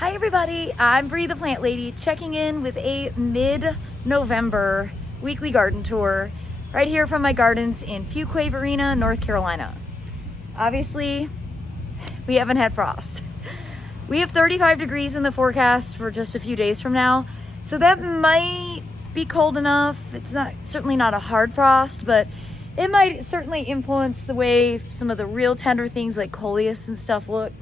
Hi everybody, I'm Bree the Plant Lady checking in with a mid-November weekly garden tour right here from my gardens in Fuquay-Varina, North Carolina. Obviously, we haven't had frost. We have 35 degrees in the forecast for just a few days from now, so that might be cold enough. It's certainly not a hard frost, but it might certainly influence the way some of the real tender things like coleus and stuff look.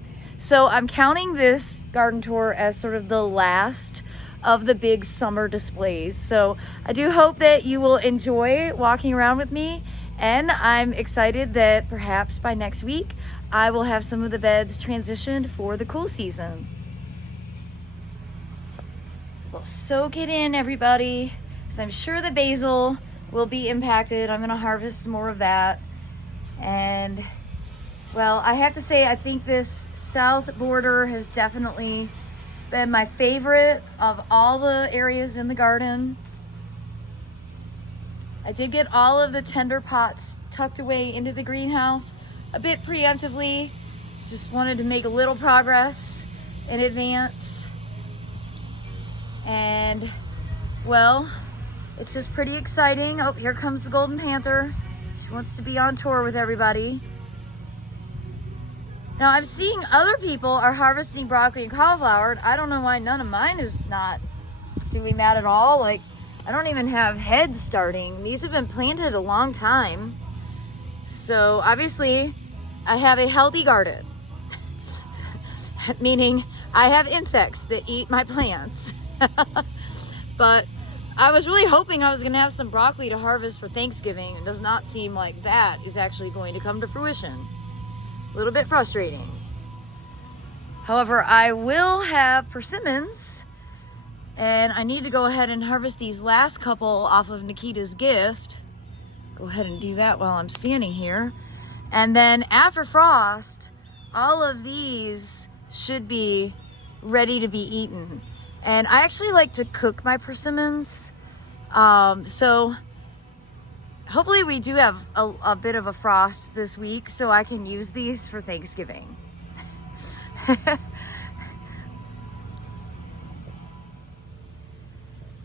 So I'm counting this garden tour as sort of the last of the big summer displays. So I do hope that you will enjoy walking around with me, and I'm excited that perhaps by next week I will have some of the beds transitioned for the cool season. Well, soak it in, everybody, because I'm sure the basil will be impacted. I'm going to harvest some more of that. And well, I have to say, I think this south border has definitely been my favorite of all the areas in the garden. I did get all of the tender pots tucked away into the greenhouse a bit preemptively. Just wanted to make a little progress in advance. And well, it's just pretty exciting. Oh, here comes the golden panther. She wants to be on tour with everybody. Now I'm seeing other people are harvesting broccoli and cauliflower, and I don't know why none of mine is not doing that at all. Like, I don't even have heads starting. These have been planted a long time. So obviously I have a healthy garden, meaning I have insects that eat my plants. But I was really hoping I was gonna have some broccoli to harvest for Thanksgiving. It does not seem like that is actually going to come to fruition. A little bit frustrating. However, I will have persimmons, and I need to go ahead and harvest these last couple off of Nikita's gift. Go ahead and do that while I'm standing here. And then after frost, all of these should be ready to be eaten. And I actually like to cook my persimmons. So hopefully we do have a bit of a frost this week so I can use these for Thanksgiving.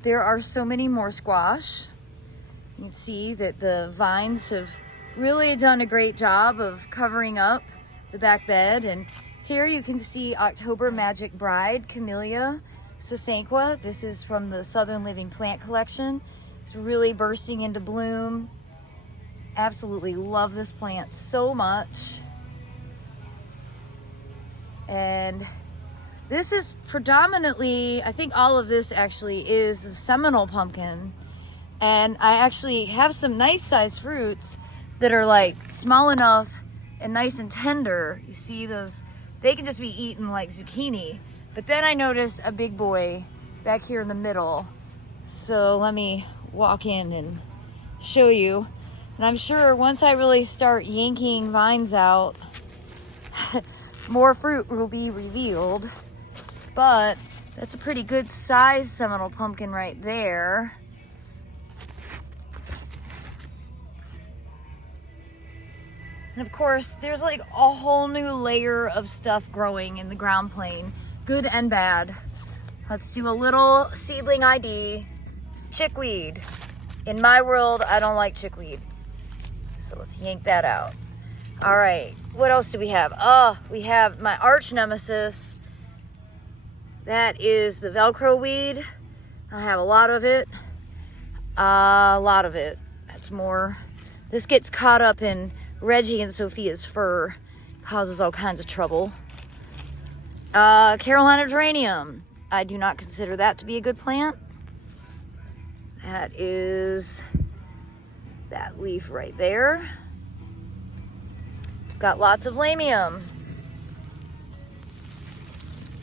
There are so many more squash. You can see that the vines have really done a great job of covering up the back bed. And here you can see October Magic Bride, Camellia Sasanqua. This is from the Southern Living Plant Collection. It's really bursting into bloom. Absolutely love this plant so much. And this is predominantly, I think all of this actually is the Seminole pumpkin. And I actually have some nice sized fruits that are like small enough and nice and tender. You see those, they can just be eaten like zucchini. But then I noticed a big boy back here in the middle. So let me walk in and show you. And I'm sure once I really start yanking vines out, more fruit will be revealed. But that's a pretty good size Seminole pumpkin right there. And of course, there's like a whole new layer of stuff growing in the ground plane, good and bad. Let's do a little seedling ID. Chickweed. In my world, I don't like chickweed. So let's yank that out. All right, what else do we have? Oh, we have my arch nemesis. That is the Velcro weed. I have a lot of it. That's more. This gets caught up in Reggie and Sophia's fur. Causes all kinds of trouble. Carolina geranium. I do not consider that to be a good plant. That is that leaf right there. Got lots of lamium.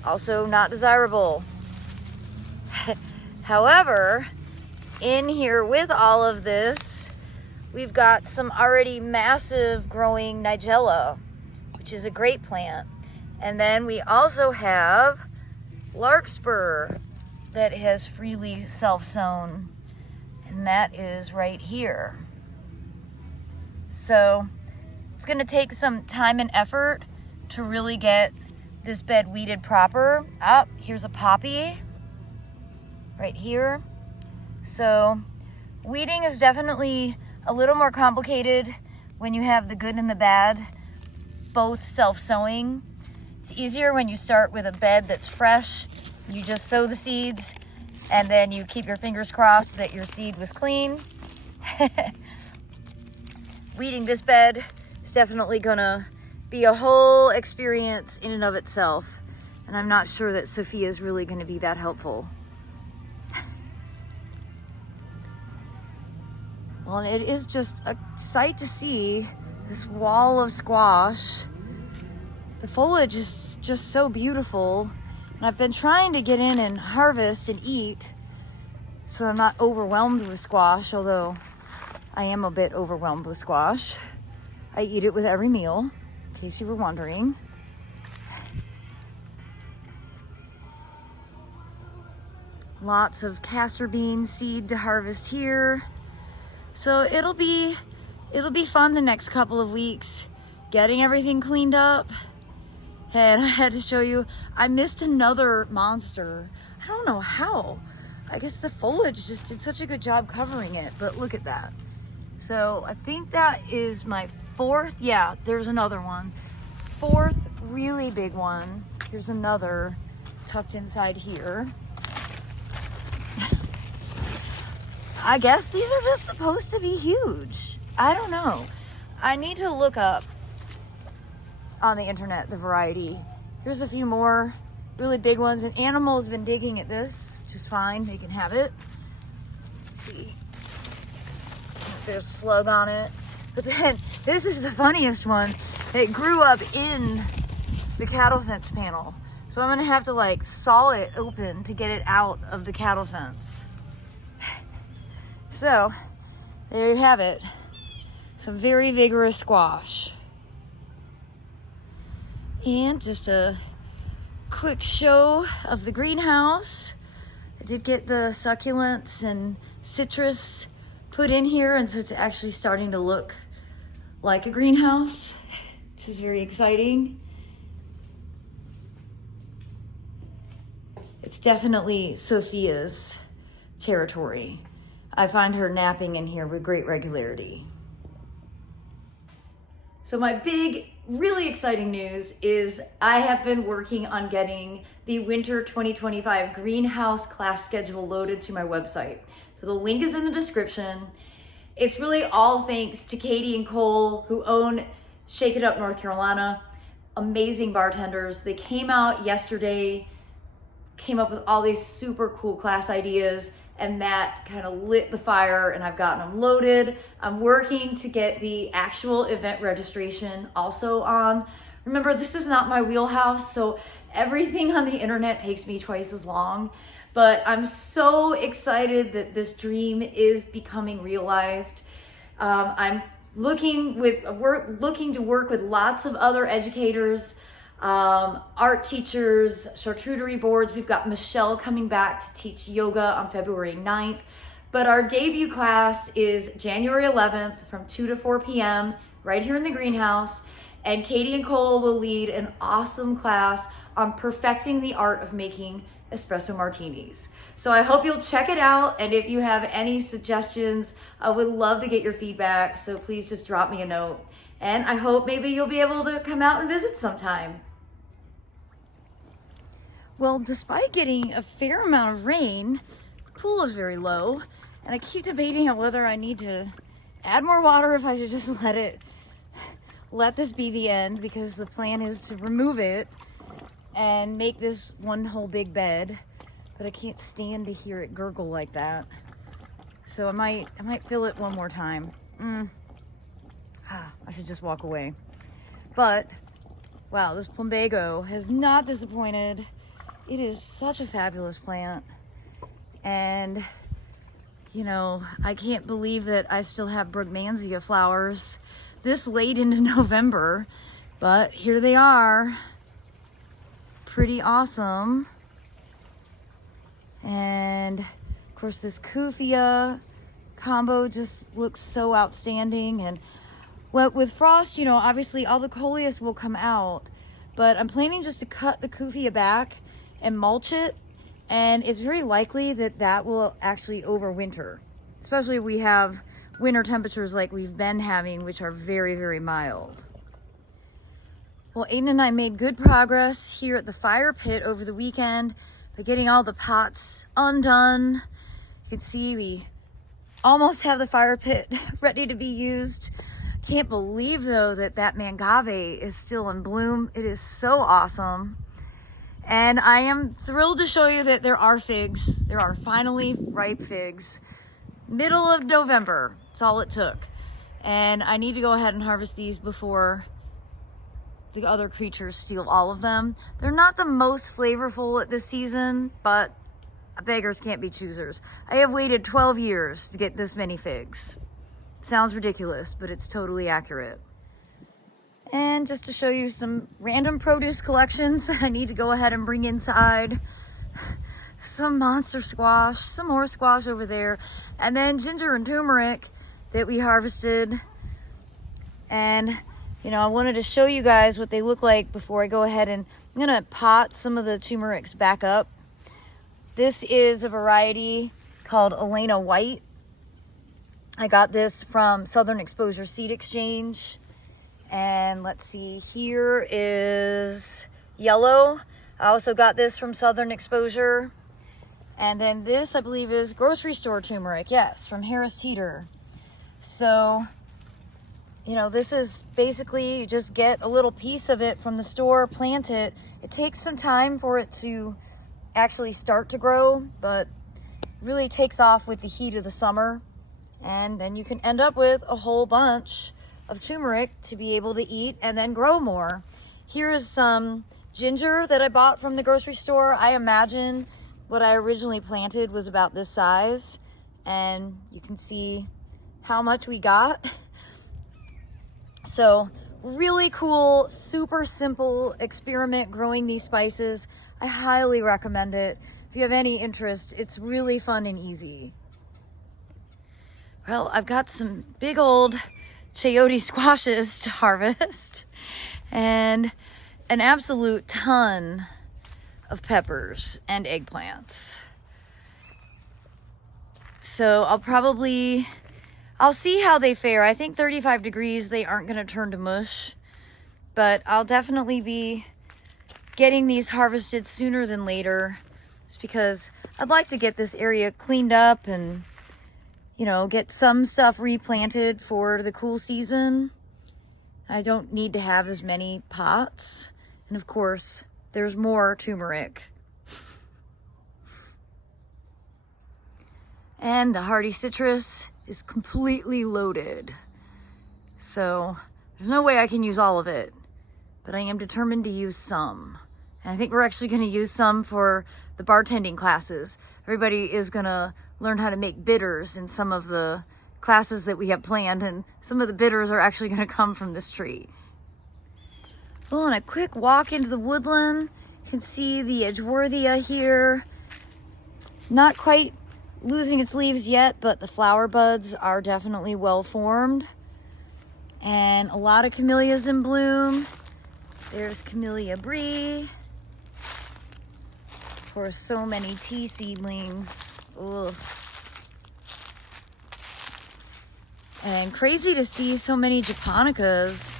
Also not desirable. However, in here with all of this, we've got some already massive growing nigella, which is a great plant. And then we also have larkspur that has freely self-sown, and that is right here. So it's going to take some time and effort to really get this bed weeded proper. Ah, here's a poppy right here. So weeding is definitely a little more complicated when you have the good and the bad, both self-sowing. It's easier when you start with a bed that's fresh. You just sow the seeds and then you keep your fingers crossed that your seed was clean. Weeding this bed is definitely gonna be a whole experience in and of itself. And I'm not sure that Sophia is really gonna be that helpful. Well, it is just a sight to see this wall of squash. The foliage is just so beautiful. And I've been trying to get in and harvest and eat so I'm not overwhelmed with squash, although I am a bit overwhelmed with squash. I eat it with every meal, in case you were wondering. Lots of castor bean seed to harvest here. So it'll be fun the next couple of weeks getting everything cleaned up. And I had to show you, I missed another monster. I don't know how. I guess the foliage just did such a good job covering it, but look at that. So I think that is my fourth, yeah, there's another one. Fourth really big one. Here's another tucked inside here. I guess these are just supposed to be huge. I don't know. I need to look up on the internet the variety. Here's a few more really big ones. An animal's been digging at this, which is fine. They can have it. Let's see. There's a slug on it. But then this is the funniest one. It grew up in the cattle fence panel. So I'm gonna have to like saw it open to get it out of the cattle fence. So there you have it. Some very vigorous squash. And just a quick show of the greenhouse. I did get the succulents and citrus put in here, and so it's actually starting to look like a greenhouse, which is very exciting. It's definitely Sophia's territory. I find her napping in here with great regularity. So my big, really exciting news is I have been working on getting the winter 2025 greenhouse class schedule loaded to my website. So the link is in the description. It's really all thanks to Katie and Cole, who own Shake It Up North Carolina. Amazing bartenders. They came out yesterday, came up with all these super cool class ideas, and that kind of lit the fire, and I've gotten them loaded. I'm working to get the actual event registration also on. Remember, this is not my wheelhouse, so everything on the internet takes me twice as long, but I'm so excited that this dream is becoming realized. I'm looking to work with lots of other educators, art teachers, charcuterie boards. We've got Michelle coming back to teach yoga on February 9th. But our debut class is January 11th from 2 to 4 p.m. right here in the greenhouse. And Katie and Cole will lead an awesome class on perfecting the art of making espresso martinis. So I hope you'll check it out. And if you have any suggestions, I would love to get your feedback. So please just drop me a note. And I hope maybe you'll be able to come out and visit sometime. Well, despite getting a fair amount of rain, the pool is very low, and I keep debating on whether I need to add more water, if I should just let this be the end, because the plan is to remove it and make this one whole big bed, but I can't stand to hear it gurgle like that. So I might fill it one more time. I should just walk away. But wow, this plumbago has not disappointed. It is such a fabulous plant. And, you know, I can't believe that I still have brugmansia flowers this late into November, but here they are. Pretty awesome. And of course this Kufia combo just looks so outstanding. And well, with frost, you know, obviously all the coleus will come out, but I'm planning just to cut the kufia back and mulch it, and it's very likely that that will actually overwinter, especially if we have winter temperatures like we've been having, which are very, very mild. Well, Aiden and I made good progress here at the fire pit over the weekend by getting all the pots undone. You can see we almost have the fire pit ready to be used. Can't believe though that that mangave is still in bloom. It is so awesome. And I am thrilled to show you that there are figs. There are finally ripe figs. Middle of November, that's all it took. And I need to go ahead and harvest these before the other creatures steal all of them. They're not the most flavorful at this season, but beggars can't be choosers. I have waited 12 years to get this many figs. Sounds ridiculous, but it's totally accurate. And just to show you some random produce collections that I need to go ahead and bring inside. Some monster squash, some more squash over there, and then ginger and turmeric that we harvested. And you know, I wanted to show you guys what they look like before I go ahead, and I'm gonna pot some of the turmerics back up. This is a variety called Elena White. I got this from Southern Exposure Seed Exchange. And let's see, here is yellow. I also got this from Southern Exposure. And then this, I believe, is grocery store turmeric. Yes, from Harris Teeter. So, you know, this is basically, you just get a little piece of it from the store, plant it. It takes some time for it to actually start to grow, but it really takes off with the heat of the summer. And then you can end up with a whole bunch of turmeric to be able to eat and then grow more. Here is some ginger that I bought from the grocery store. I imagine what I originally planted was about this size, and you can see how much we got. So really cool, super simple experiment growing these spices. I highly recommend it. If you have any interest, it's really fun and easy. Well, I've got some big old chayote squashes to harvest and an absolute ton of peppers and eggplants. So I'll see how they fare. I think 35 degrees, they aren't gonna turn to mush, but I'll definitely be getting these harvested sooner than later, just because I'd like to get this area cleaned up and, you know, get some stuff replanted for the cool season. I don't need to have as many pots. And of course, there's more turmeric. And the hardy citrus is completely loaded. So there's no way I can use all of it, but I am determined to use some. And I think we're actually gonna use some for the bartending classes. Everybody is gonna learn how to make bitters in some of the classes that we have planned, and some of the bitters are actually gonna come from this tree. Well, on a quick walk into the woodland, you can see the Edgeworthia here. Not quite losing its leaves yet, but the flower buds are definitely well formed. And a lot of camellias in bloom. There's Camellia Brie. Of course, so many tea seedlings. Ugh. And crazy to see so many japonicas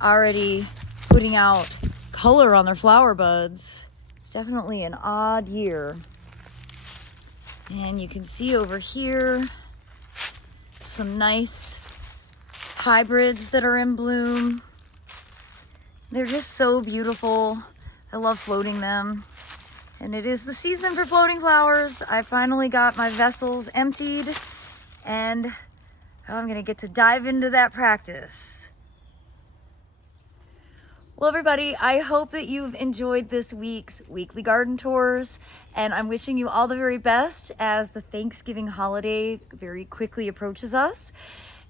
already putting out color on their flower buds. It's definitely an odd year. And you can see over here some nice hybrids that are in bloom. They're just so beautiful. I love floating them. And it is the season for floating flowers. I finally got my vessels emptied, and I'm gonna get to dive into that practice. Well, everybody, I hope that you've enjoyed this week's weekly garden tours, and I'm wishing you all the very best as the Thanksgiving holiday very quickly approaches us.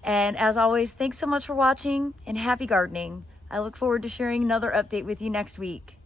And as always, thanks so much for watching, and happy gardening. I look forward to sharing another update with you next week.